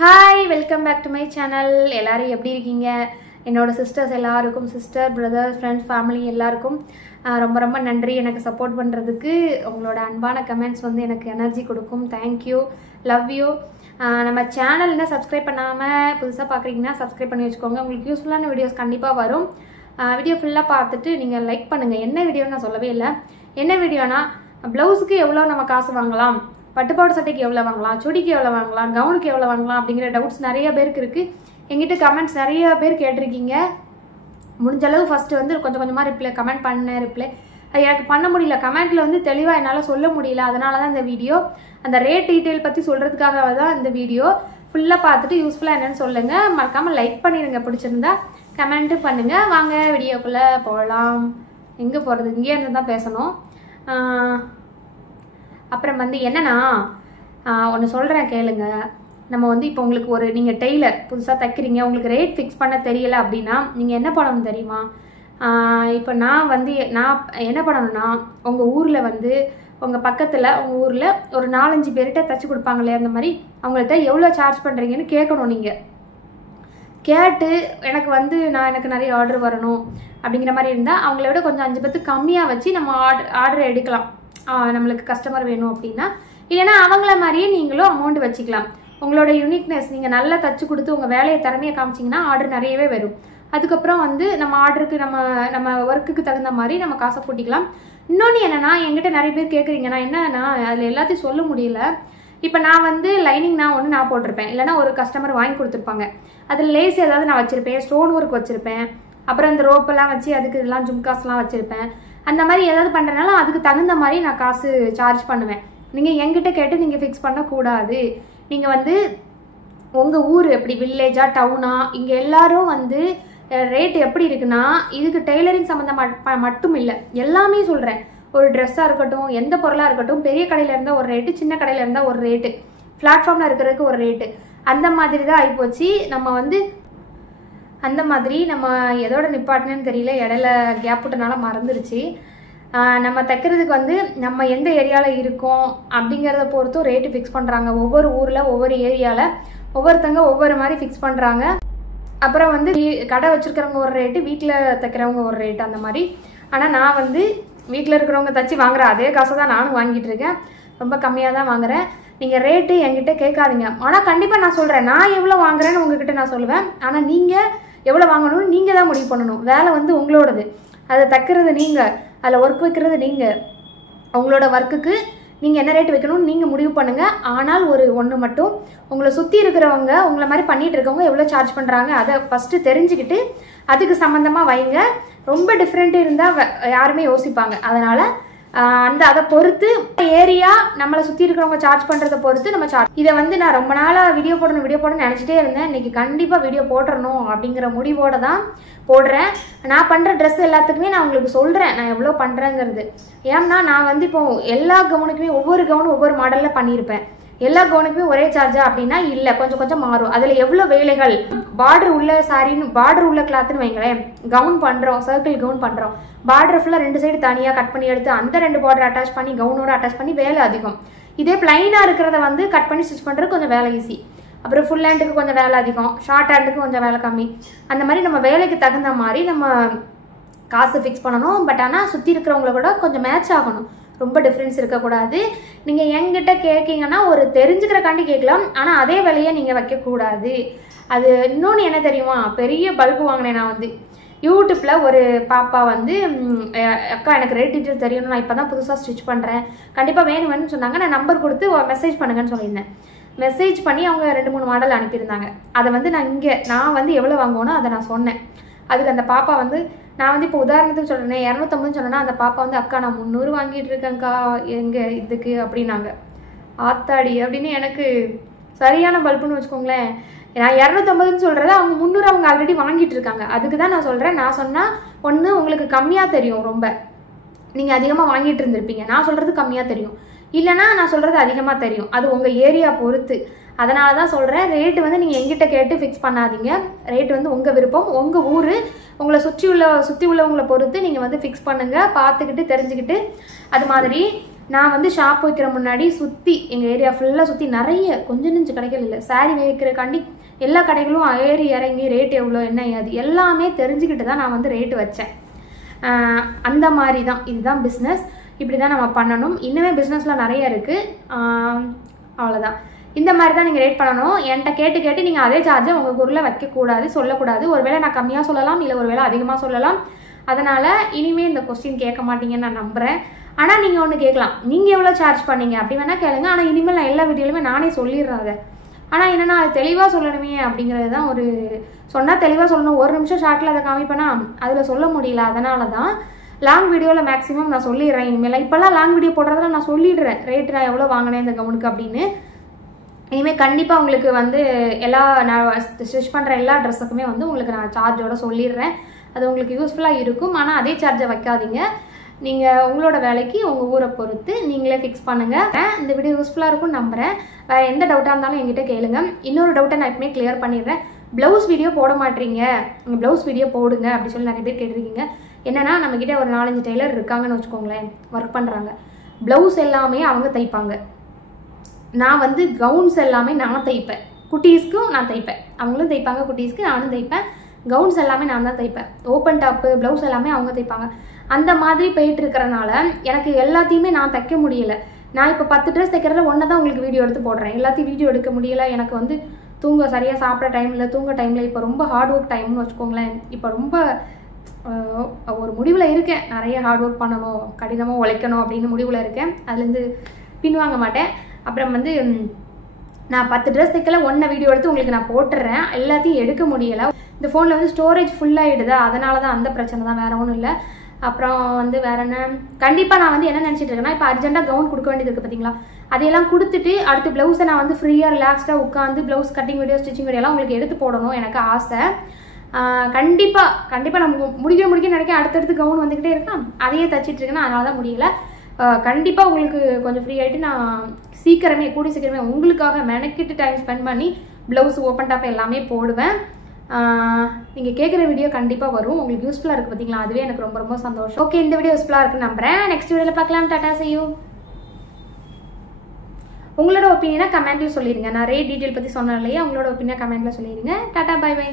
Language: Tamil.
Hi, welcome back to my channel. எல்லாரும் எப்படி இருக்கீங்க? என்னோட சிஸ்டர்ஸ் எல்லாருக்கும் சிஸ்டர், பிரதர்ஸ், ஃப்ரெண்ட்ஸ், ஃபேமிலி எல்லாருக்கும் ரொம்ப ரொம்ப நன்றி எனக்கு சப்போர்ட் பண்ணுறதுக்கு. உங்களோட அன்பான கமெண்ட்ஸ் வந்து எனக்கு எனர்ஜி கொடுக்கும். Thank you, love you. நம்ம சேனல்னா சப்ஸ்கிரைப் பண்ணாமல் புதுசாக பார்க்குறீங்கன்னா சப்ஸ்கிரைப் பண்ணி வச்சுக்கோங்க. உங்களுக்கு யூஸ்ஃபுல்லான வீடியோஸ் கண்டிப்பாக வரும். வீடியோ ஃபுல்லாக பார்த்துட்டு நீங்கள் லைக் பண்ணுங்கள். என்ன வீடியோன்னு நான் சொல்லவே இல்லை. என்ன வீடியோனா ப்ளவுஸுக்கு எவ்வளோ நம்ம காசு வாங்கலாம், பட்டுப்பாடு சட்டைக்கு எவ்வளோ வாங்கலாம், சுடிக்கு எவ்வளோ வாங்கலாம், கவுனுக்கு எவ்வளோ வாங்கலாம் அப்படிங்கிற டவுட்ஸ் நிறைய பேருக்கு இருக்குது. எங்கிட்ட கமெண்ட்ஸ் நிறைய பேர் கேட்டிருக்கீங்க. முடிஞ்ச அளவு ஃபஸ்ட்டு வந்து கொஞ்சம் கொஞ்சமாக கமெண்ட் பண்ணேன். அது எனக்கு பண்ண முடியல. கமெண்ட்டில் வந்து தெளிவாக என்னால் சொல்ல முடியல. அதனால தான் இந்த வீடியோ, அந்த ரேட் டீட்டெயில் பற்றி சொல்கிறதுக்காக தான் இந்த வீடியோ. ஃபுல்லாக பார்த்துட்டு யூஸ்ஃபுல்லாக என்னென்னு சொல்லுங்கள். மறக்காமல் லைக் பண்ணிடுங்க. பிடிச்சிருந்தா கமெண்ட்டு பண்ணுங்கள். வாங்க வீடியோக்குள்ளே போகலாம். எங்கே போகிறது, இங்கேயே இருந்து தான் பேசணும். அப்புறம் வந்து என்னன்னா ஒன்று சொல்கிறேன் கேளுங்க. நம்ம வந்து இப்போ உங்களுக்கு நீங்கள் டெய்லர் புதுசாக தைக்கிறீங்க, உங்களுக்கு ரேட் ஃபிக்ஸ் பண்ண தெரியலை அப்படின்னா நீங்கள் என்ன பண்ணணும் தெரியுமா? இப்போ நான் என்ன பண்ணணும்னா, உங்கள் ஊரில் வந்து உங்கள் பக்கத்தில் உங்கள் ஊரில் ஒரு 4-5 பேர்கிட்ட தைச்சி கொடுப்பாங்களே, அந்த மாதிரி அவங்கள்ட்ட எவ்வளோ சார்ஜ் பண்ணுறீங்கன்னு கேட்கணும். நீங்கள் கேட்டு எனக்கு நிறைய ஆர்டர் வரணும் அப்படிங்கிற மாதிரி இருந்தால் அவங்கள விட கொஞ்சம் 5 பேர்த்து கம்மியாக வச்சு நம்ம ஆர்டர் எடுக்கலாம். நம்மளுக்கு கஸ்டமர் வேணும் அப்படின்னா. இல்லைன்னா அவங்கள மாதிரியே நீங்களும் அமௌண்ட் வச்சுக்கலாம். உங்களோட யூனிக்னஸ் நீங்கள் நல்லா தச்சு கொடுத்து உங்கள் வேலையை திறமையை காமிச்சிங்கன்னா ஆர்டர் நிறையவே வரும். அதுக்கப்புறம் வந்து நம்ம ஆர்டருக்கு நம்ம ஒர்க்குக்கு தகுந்த மாதிரி நம்ம காசை கூட்டிக்கலாம். இன்னொன்று என்னென்னா, என்கிட்ட நிறைய பேர் கேட்குறீங்கன்னா என்னன்னா, அதில் எல்லாத்தையும் சொல்ல முடியல. இப்போ நான் வந்து லைனிங் நான் போட்டிருப்பேன், இல்லைனா ஒரு கஸ்டமர் வாங்கி கொடுத்துருப்பாங்க. அதில் லேஸ் ஏதாவது நான் வச்சுருப்பேன், ஸ்டோன் ஒர்க் வச்சுருப்பேன், அப்புறம் இந்த ரோப்பெல்லாம் வச்சு அதுக்கு இதெல்லாம் ஜும்காஸ்லாம் வச்சுருப்பேன். அந்த மாதிரி ஏதாவது பண்ணுறதுனால அதுக்கு தகுந்த மாதிரி நான் காசு சார்ஜ் பண்ணுவேன். நீங்கள் என்கிட்ட கேட்டு நீங்கள் ஃபிக்ஸ் பண்ணக்கூடாது. நீங்கள் வந்து உங்கள் ஊர் எப்படி, வில்லேஜா டவுனா, இங்கே எல்லாரும் வந்து ரேட் எப்படி இருக்குன்னா, இதுக்கு டெய்லரிங் சம்மந்தம் மட்டும் இல்லை, எல்லாமே சொல்கிறேன். ஒரு ட்ரெஸ்ஸாக இருக்கட்டும், எந்த பொருளாக இருக்கட்டும், பெரிய கடையில் இருந்தால் ஒரு ரேட்டு, சின்ன கடையில் இருந்தால் ஒரு ரேட்டு, பிளாட்ஃபார்மில் இருக்கிறதுக்கு ஒரு ரேட்டு, அந்த மாதிரி தான் ஆகிப்போச்சு. அந்த மாதிரி நம்ம எதோட நிப்பாட்டினு தெரியல, இடையில கேப் விட்டனால மறந்துருச்சு. நம்ம தைக்கிறதுக்கு வந்து நம்ம எந்த ஏரியாவில் இருக்கோம் அப்படிங்கிறத பொறுத்தும் ரேட்டு ஃபிக்ஸ் பண்ணுறாங்க. ஒவ்வொரு ஊரில் ஒவ்வொரு ஏரியாவில் ஒவ்வொருத்தங்க ஒவ்வொரு மாதிரி ஃபிக்ஸ் பண்ணுறாங்க. அப்புறம் வந்து கடை வச்சுருக்கிறவங்க ஒரு ரேட்டு, வீட்டில் தைக்கிறவங்க ஒரு ரேட்டு, அந்த மாதிரி. ஆனால் நான் வந்து வீட்டில் இருக்கிறவங்க தச்சு வாங்குற அதே காசை தான் நானும் வாங்கிட்டு இருக்கேன். ரொம்ப கம்மியாக தான் வாங்குறேன். நீங்கள் ரேட்டு என்கிட்ட கேட்காதீங்க. ஆனால் கண்டிப்பாக நான் சொல்கிறேன், நான் எவ்வளோ வாங்குறேன்னு உங்ககிட்ட நான் சொல்லுவேன். ஆனால் நீங்கள் எவ்வளோ வாங்கணும்னு நீங்கள் தான் முடிவு பண்ணணும். வேலை வந்து உங்களோடது, அதை தைக்கிறது நீங்கள், அதில் ஒர்க் வைக்கிறது நீங்கள். உங்களோட ஒர்க்குக்கு நீங்கள் என்ன ரேட் வைக்கணும்னு நீங்கள் முடிவு பண்ணுங்கள். ஆனால் ஒன்று மட்டும், உங்களை சுற்றி இருக்கிறவங்க உங்களை மாதிரி பண்ணிகிட்டு இருக்கவங்க எவ்வளோ சார்ஜ் பண்ணுறாங்க அதை ஃபஸ்ட்டு தெரிஞ்சுக்கிட்டு அதுக்கு சம்மந்தமாக வைங்க. ரொம்ப டிஃப்ரெண்ட் இருந்தால் யாருமே யோசிப்பாங்க. அதனால் அதை பொறுத்து ஏரியா நம்மளை சுற்றி இருக்கிறவங்க சார்ஜ் பண்ணுறதை பொறுத்து நம்ம சார்ஜ். இதை வந்து நான் ரொம்ப நாளாக வீடியோ போடணும்னு நினச்சிட்டே இருந்தேன். இன்றைக்கி கண்டிப்பாக வீடியோ போட்டுறணும் அப்படிங்கிற முடிவோடு தான் போடுறேன். நான் பண்ணுற ட்ரெஸ் எல்லாத்துக்குமே நான் உங்களுக்கு சொல்கிறேன் நான் எவ்வளோ பண்ணுறேங்கிறது. ஏன்னா நான் வந்து இப்போது எல்லா கவுனுக்குமே ஒவ்வொரு கவுனும் ஒவ்வொரு மாடலில் பண்ணியிருப்பேன். எல்லா கவுனுக்குமே ஒரே சார்ஜா அப்படின்னா இல்லை, கொஞ்சம் கொஞ்சம் மாறும். அதில் எவ்வளோ வேலைகள், பார்டர் உள்ள சாரின்னு பார்டர் உள்ள கிளாத்துன்னு வைங்களேன், கவுன் பண்ணுறோம், சர்க்கிள் கவுன் பண்ணுறோம், பார்டர் ஃபுல்லாக 2 சைடு தனியாக கட் பண்ணி எடுத்து அந்த 2 பார்டர் அட்டாச் பண்ணி கவுனோட அட்டாச் பண்ணி வேலை அதிகம். இதே பிளைனாக இருக்கிறத வந்து கட் பண்ணி ஸ்டிச் பண்ணுறது கொஞ்சம் வேலை ஈஸி. அப்புறம் ஃபுல் ஹேண்டுக்கு கொஞ்சம் வேலை அதிகம், ஷார்ட் ஹேண்டுக்கு கொஞ்சம் வேலை கம்மி. அந்த மாதிரி நம்ம வேலைக்கு தகுந்த மாதிரி நம்ம காசு ஃபிக்ஸ் பண்ணணும். பட் ஆனால் சுற்றி இருக்கிறவங்கள கூட கொஞ்சம் மேட்ச் ஆகணும், ரொம்ப டிஃப்ரென்ஸ் இருக்கக்கூடாது. நீங்கள் என்கிட்ட கேட்கீங்கன்னா ஒரு தெரிஞ்சுக்கிறக்காண்டி கேட்கலாம், ஆனால் அதே விலையை நீங்கள் வைக்கக்கூடாது. அது இன்னொன்று என்ன தெரியுமா, பெரிய பல்பு வாங்கினேன் நான் வந்து யூடியூப்பில். ஒரு பாப்பா வந்து அக்கா எனக்கு ரேட் டீட்டெயில் தெரியணும், நான் இப்போ தான் புதுசாக ஸ்டிச் பண்ணுறேன், கண்டிப்பாக வேணும்னு சொன்னாங்க. நான் நம்பர் கொடுத்து மெசேஜ் பண்ணுங்கன்னு சொல்லியிருந்தேன். மெசேஜ் பண்ணி அவங்க 2-3 மாடல் அனுப்பியிருந்தாங்க. அதை வந்து நான் வந்து எவ்வளோ வாங்குவோனோ அதை நான் சொன்னேன். அதுக்கு அந்த பாப்பா வந்து, நான் வந்து இப்போ உதாரணத்துக்கு சொல்கிறேன் 250 சொன்னேன்னா, அந்த பாப்பா வந்து அக்கா நான் 300 வாங்கிட்டு இருக்கேங்க்கா எங்கே இதுக்கு அப்படின்னாங்க. ஆத்தாடி அப்படின்னு எனக்கு சரியான பல்புன்னு வச்சுக்கோங்களேன். நான் 250ன்னு சொல்கிறத அவங்க 300 அவங்க ஆல்ரெடி வாங்கிட்டு இருக்காங்க. அதுக்கு தான் நான் சொல்கிறேன். நான் சொன்னால் ஒன்று உங்களுக்கு கம்மியாக தெரியும், ரொம்ப நீங்கள் அதிகமாக வாங்கிட்டு இருந்திருப்பீங்க. நான் சொல்கிறது கம்மியாக தெரியும், இல்லைனா நான் சொல்கிறது அதிகமாக தெரியும். அது உங்கள் ஏரியா பொறுத்து. அதனால தான் சொல்கிறேன், ரேட்டு வந்து நீங்கள் எங்கிட்ட கேட்டு ஃபிக்ஸ் பண்ணாதீங்க. ரேட்டு வந்து உங்கள் விருப்பம், உங்கள் ஊர், உங்களை சுற்றி உள்ளவங்களை பொறுத்து நீங்கள் வந்து ஃபிக்ஸ் பண்ணுங்கள். பார்த்துக்கிட்டு தெரிஞ்சுக்கிட்டு அது மாதிரி நான் வந்து ஷாப் வைக்கிற முன்னாடி சுற்றி எங்கள் ஏரியா ஃபுல்லாக சுற்றி நிறைய கொஞ்சம் நெஞ்சு கடைகள் இல்லை, சாரீ வைக்கிறக்காண்டி எல்லா கடைகளும் ஏறி இறங்கி ரேட் எவ்வளோ என்ன அது எல்லாமே தெரிஞ்சுக்கிட்டு தான் நான் வந்து ரேட்டு வச்சேன். அந்த மாதிரி தான் இதுதான் பிஸ்னஸ், இப்படி தான் நம்ம பண்ணணும். இன்னுமே பிஸ்னஸில் நிறைய இருக்குது. அவ்வளோதான், இந்த மாதிரி தான் நீங்கள் ரேட் பண்ணணும். என்கிட்ட கேட்டு நீங்கள் அதே சார்ஜை உங்கள் ஊரில் வைக்கக்கூடாது, சொல்லக்கூடாது. ஒருவேளை நான் கம்மியாக சொல்லலாம், இல்லை ஒருவேளை அதிகமாக சொல்லலாம். அதனால் இனிமேல் இந்த கொஸ்டின் கேட்க மாட்டீங்கன்னு நான் நம்புகிறேன். ஆனால் நீங்கள் ஒன்று கேட்கலாம், நீங்கள் எவ்வளோ சார்ஜ் பண்ணீங்க அப்படி வேணால் கேளுங்க. ஆனால் இனிமேல் நான் எல்லா வீடியோலையுமே நானே சொல்லிடுறேன் அதை. ஆனால் என்னென்னா அது தெளிவாக சொல்லணுமே அப்படிங்கிறது தான் ஒரு சொன்னால் தெளிவாக சொல்லணும். ஒரு நிமிஷம் ஷார்ட்டில் அதை காமிப்பேனா அதில் சொல்ல முடியல. அதனால தான் லாங் வீடியோவில் மேக்ஸிமம் நான் சொல்லிடுறேன். இனிமேல் இப்போல்லாம் லாங் வீடியோ போடுறதுல நான் சொல்லிடுறேன் ரேட்டு நான் எவ்வளோ வாங்கினேன் இந்த கவுனுக்கு அப்படின்னு. இனிமேல் கண்டிப்பாக உங்களுக்கு வந்து எல்லா நான் ஸ்டிச் பண்ணுற எல்லா ட்ரெஸ்ஸுக்குமே வந்து உங்களுக்கு நான் சார்ஜோட சொல்லிடுறேன். அது உங்களுக்கு யூஸ்ஃபுல்லாக இருக்கும். ஆனால் அதே சார்ஜை வைக்காதீங்க. நீங்கள் உங்களோட வேலைக்கு உங்கள் ஊரை பொறுத்து நீங்களே ஃபிக்ஸ் பண்ணுங்கள். இந்த வீடியோ யூஸ்ஃபுல்லாக இருக்கும்னு நம்புகிறேன். வேறு எந்த டவுட்டாக இருந்தாலும் என்கிட்ட கேளுங்க. இன்னொரு டவுட்டை நான் எப்பவுமே கிளியர் பண்ணிடுறேன். ப்ளவுஸ் வீடியோ போட மாட்டீங்க, நீங்கள் ப்ளவுஸ் வீடியோ போடுங்க அப்படி சொல்லி நிறைய பேர் கேட்டிருக்கீங்க. என்னென்னா நம்மக்கிட்ட ஒரு 4-5 டெய்லர் இருக்காங்கன்னு வச்சுக்கோங்களேன், ஒர்க் பண்ணுறாங்க. ப்ளவுஸ் எல்லாமே அவங்க தைப்பாங்க. நான் வந்து கவுன்ஸ் எல்லாமே நான் தைப்பேன். குட்டீஸ்க்கும் நான் தைப்பேன், அவங்களும் தைப்பாங்க. குட்டீஸ்க்கு நானும் தைப்பேன். கவுன்ஸ் எல்லாமே நான் தான் தைப்பேன். ஓப்பன் டாப்பு ப்ளவுஸ் எல்லாமே அவங்க தைப்பாங்க. அந்த மாதிரி போயிட்டு இருக்கிறனால எனக்கு எல்லாத்தையுமே நான் தைக்க முடியலை. நான் இப்போ 10 ட்ரெஸ் தைக்கிறதுல ஒன்றை தான் உங்களுக்கு வீடியோ எடுத்து போடுறேன். எல்லாத்தையும் வீடியோ எடுக்க முடியலை. எனக்கு வந்து தூங்க சரியாக சாப்பிட்ற டைமில், தூங்க டைமில் இப்போ ரொம்ப ஹார்ட் ஒர்க் டைம்னு வச்சுக்கோங்களேன். இப்போ ரொம்ப ஒரு முடிவில் இருக்கேன், நிறைய ஹார்ட் ஒர்க் பண்ணணும், கடினமாக உழைக்கணும் அப்படின்னு முடிவில் இருக்கேன். அதுலேருந்து பின்வாங்க மாட்டேன். அப்புறம் வந்து நான் 10 ட்ரெஸ் தைக்கல, ஒன்றை வீடியோ எடுத்து உங்களுக்கு நான் போட்டுடுறேன். எல்லாத்தையும் எடுக்க முடியலை. இந்த ஃபோனில் வந்து ஸ்டோரேஜ் ஃபுல்லாகிடுதா, அதனால தான் அந்த பிரச்சனை தான், வேறு ஒன்றும் இல்லை. அப்புறம் வந்து வேறு என்ன, கண்டிப்பாக நான் வந்து என்ன நினச்சிட்டு இருக்கேன்னா, இப்போ அர்ஜென்ட்டாக கவுன் கொடுக்க வேண்டியது இருக்குது பார்த்தீங்களா, அதையெல்லாம் கொடுத்துட்டு அடுத்து ப்ளவுஸை நான் வந்து ஃப்ரீயாக ரிலாக்ஸ்டாக உட்காந்து ப்ளவுஸ் கட்டிங் வீடியோ ஸ்டிச்சிங் வீடியோலாம் உங்களுக்கு எடுத்து போடணும் எனக்கு ஆசை. கண்டிப்பாக நான் முடிக்க நினைக்க அடுத்தடுத்து கவுன் வந்துக்கிட்டே இருக்கேன், அதையே தச்சிட்டு இருக்கேன்னா அதனால தான் முடியல. கண்டிப்பாக உங்களுக்கு கொஞ்சம் ஃப்ரீ ஆகிட்டு நான் சீக்கிரமே கூடி சீக்கிரமே உங்களுக்காக மெனக்கிட்டு டைம் ஸ்பெண்ட் பண்ணி ப்ளவுஸ் ஓப்பன் டாப் எல்லாமே போடுவேன். நீங்கள் கேட்குற வீடியோ கண்டிப்பாக வரும். உங்களுக்கு யூஸ்ஃபுல்லாக இருக்குது பார்த்தீங்களா, அதுவே எனக்கு ரொம்ப ரொம்ப சந்தோஷம். ஓகே, இந்த வீடியோ யூஸ்ஃபுல்லாக இருக்குன்னு நம்புறேன். நெக்ஸ்ட் வீடியோவில் பார்க்கலாம். Tata, see you. உங்களோட ஒப்பீனியனை கமெண்ட்டில் சொல்லிடுங்க. நான் ரேட் டீட்டெயில் பற்றி சொன்னேன் இல்லையா, உங்களோட ஒப்பீனியன் கமெண்ட்டில் சொல்லிடுங்க. டாடா, பை பை.